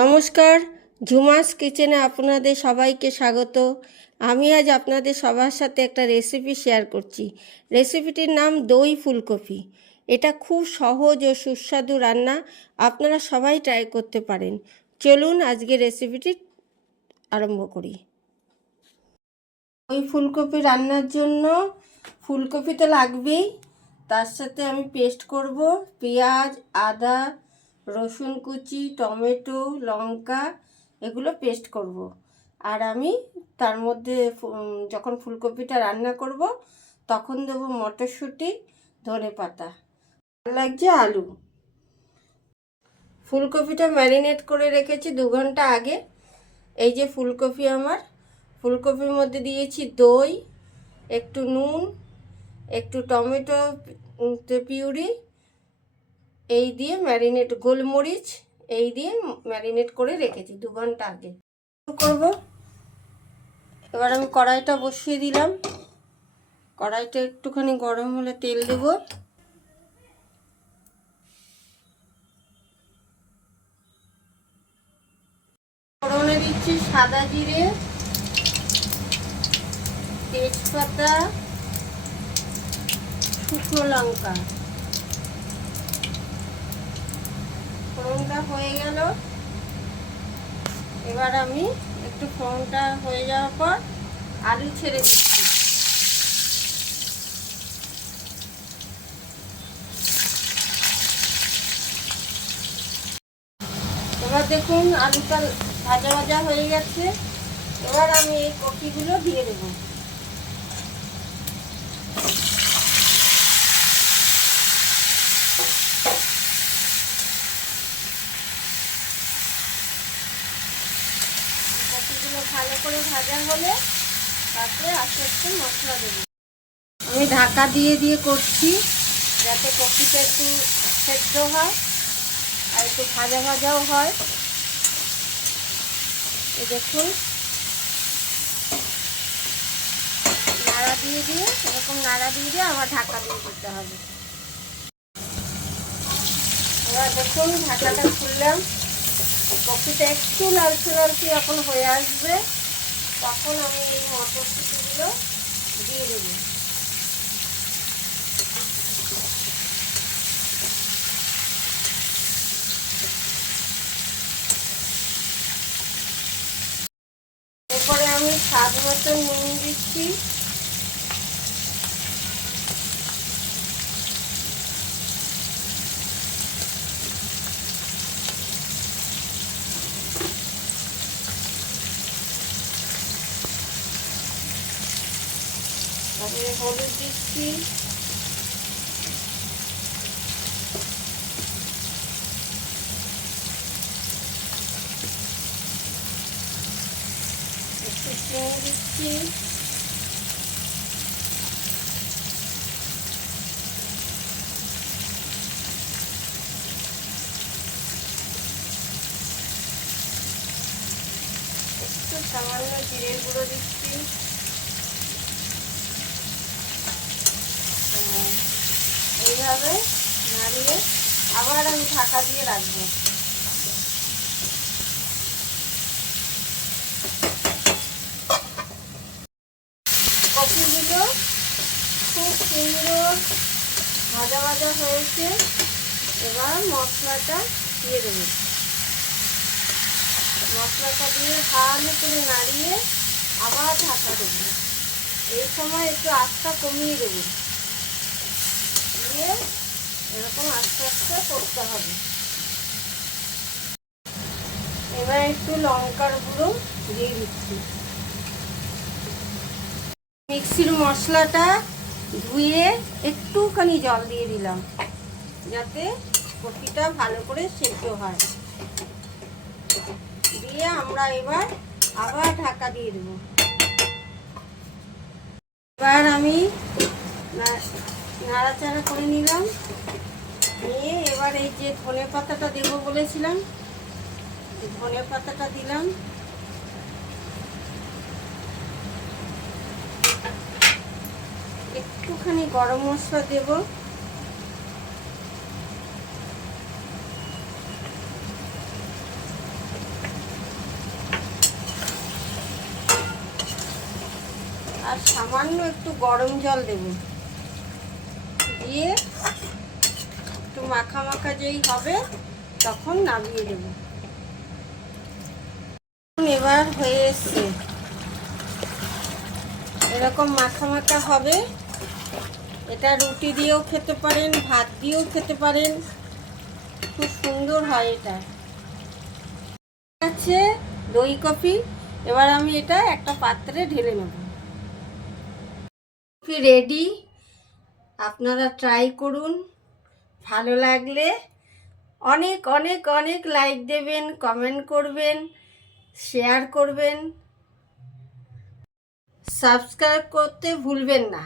নমস্কার, ঝুমাস কিচেনে আপনাদের সবাইকে স্বাগত। আমি আজ আপনাদের সবার সাথে একটা রেসিপি শেয়ার করছি। রেসিপিটির নাম দই ফুলকপি। এটা খুব সহজ ও সুস্বাদু রান্না, আপনারা সবাই ট্রাই করতে পারেন। চলুন আজকে রেসিপিটি আরম্ভ করি। দই ফুলকপি রান্নার জন্য ফুলকপি তো লাগবেই, তার সাথে আমি পেস্ট করব পেঁয়াজ, আদা, রসুন কুচি, টমেটো, লঙ্কা, এগুলো পেস্ট করব। আর আমি তার মধ্যে যখন ফুলকপিটা রান্না করব তখন দেবো মটরশুঁটি, ধনেপাতা, লাগছে আলু। ফুলকপিটা ম্যারিনেট করে রেখেছি 2 ঘন্টা আগে। এই যে ফুলকপি, আমার ফুলকপির মধ্যে দিয়েছি দই, একটু নুন, একটু টমেটো পিউরি, এই দিয়ে ম্যারিনেট, গোলমরিচ এই দিয়ে ম্যারিনেট করে রেখেছি 2 ঘন্টা আগে। করব এবার আমি কড়াইটা বসিয়ে দিলাম। কড়াইটা একটুখানি গরম হলে তেল দেব। ফোড়নে দিচ্ছি সাদা জিরে, তেজপাতা, শুকনো লঙ্কা। ফোড়নটা হয়ে গেল। এবার আমি একটু ফোড়নটা হয়ে যাওয়ার পর আলু ছেড়ে দিচ্ছি। এবার দেখুন আলুটা ভাজা ভাজা হয়ে গেছে। এবার আমি এই কপিগুলো দিয়ে দেবো। কপিগুলো ভালো করে ভাজা হলে তারপরে আস্তে আস্তে মশলা দেবো। আমি ঢাকা দিয়ে দিয়ে করছি যাতে কপিটা একটু সেদ্ধ হয় আর একটু ভাজা ভাজাও হয়। এই দেখুন নাড়া দিয়ে দিয়ে, এরকম নাড়া দিয়ে দিয়ে আবার ঢাকা দিয়ে দিতে হবে। এবার দেখুন ঢাকাটা খুললাম, কপিটা একটু লালচে লালচে এখন হয়ে আসবে, তখন আমি এই মটরশুঁটিগুলো দিয়ে দেবো। এরপরে আমি স্বাদ মতো নুন দিচ্ছি, তারপরে হলুদ দিচ্ছি, একটু চিনি দিচ্ছি, একটু সামান্য জিরের গুঁড়ো দিচ্ছি। এইভাবে নাড়িয়ে আবার আমি ঢাকা দিয়ে রাখবো। কপিগুলো খুব সুন্দর ভাজা ভাজা হয়েছে। এবার মশলাটা দিয়ে দেবো। মশলাটা দিয়ে ভালো করে নাড়িয়ে আবার ঢাকা দেবো। এই সময় একটু আঁচটা কমিয়ে দেবো, দিয়ে এরকম আস্তে আস্তে করতে হবে। এবার একটু লঙ্কার গুঁড়ো দিয়ে দিচ্ছি। মিক্সির মশলাটা ধুয়ে একটুখানি জল দিয়ে দিলাম যাতে কপিটা ভালো করে সেদ্ধ হয়। দিয়ে আমরা এবার আবার ঢাকা দিয়ে দেব। এবার আমি নাড়াচাড়া করে নিলাম, নিয়ে এবার এই যে ধনে পাতাটা দেবো বলেছিলাম, ধনে পাতাটা দিলাম। একটুখানি গরম মশলা দেব, আর সামান্য একটু গরম জল দেব, দিয়ে একটু মাখা মাখা যেই হবে তখন নামিয়ে দেব। এবার হয়ে এসছে, এরকম মাখা মাখা হবে। এটা রুটি দিয়েও খেতে পারেন, ভাত দিয়েও খেতে পারেন, খুব সুন্দর হয় এটা। আছে দই কফি। এবার আমি এটা একটা পাত্রে ঢেলে নেব। কফি রেডি, আপনারা ট্রাই করুন। ভালো লাগলে অনেক অনেক অনেক লাইক দেবেন, কমেন্ট করবেন, শেয়ার করবেন, সাবস্ক্রাইব করতে ভুলবেন না।